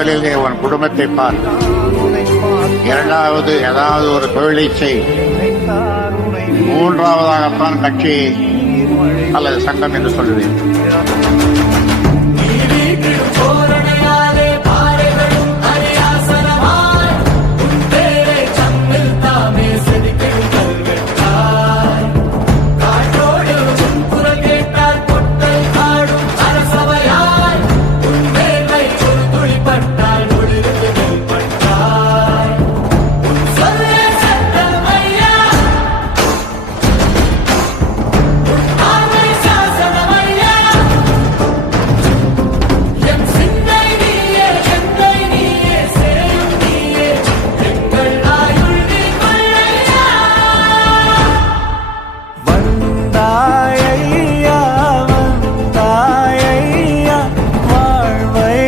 முதலிலே உன் குடும்பத்தை பார், இரண்டாவது ஏதாவது ஒரு தொழிலை செய், மூன்றாவதாகத்தான் கட்சி அல்லது சங்கம் என்று சொல்லுவேன்.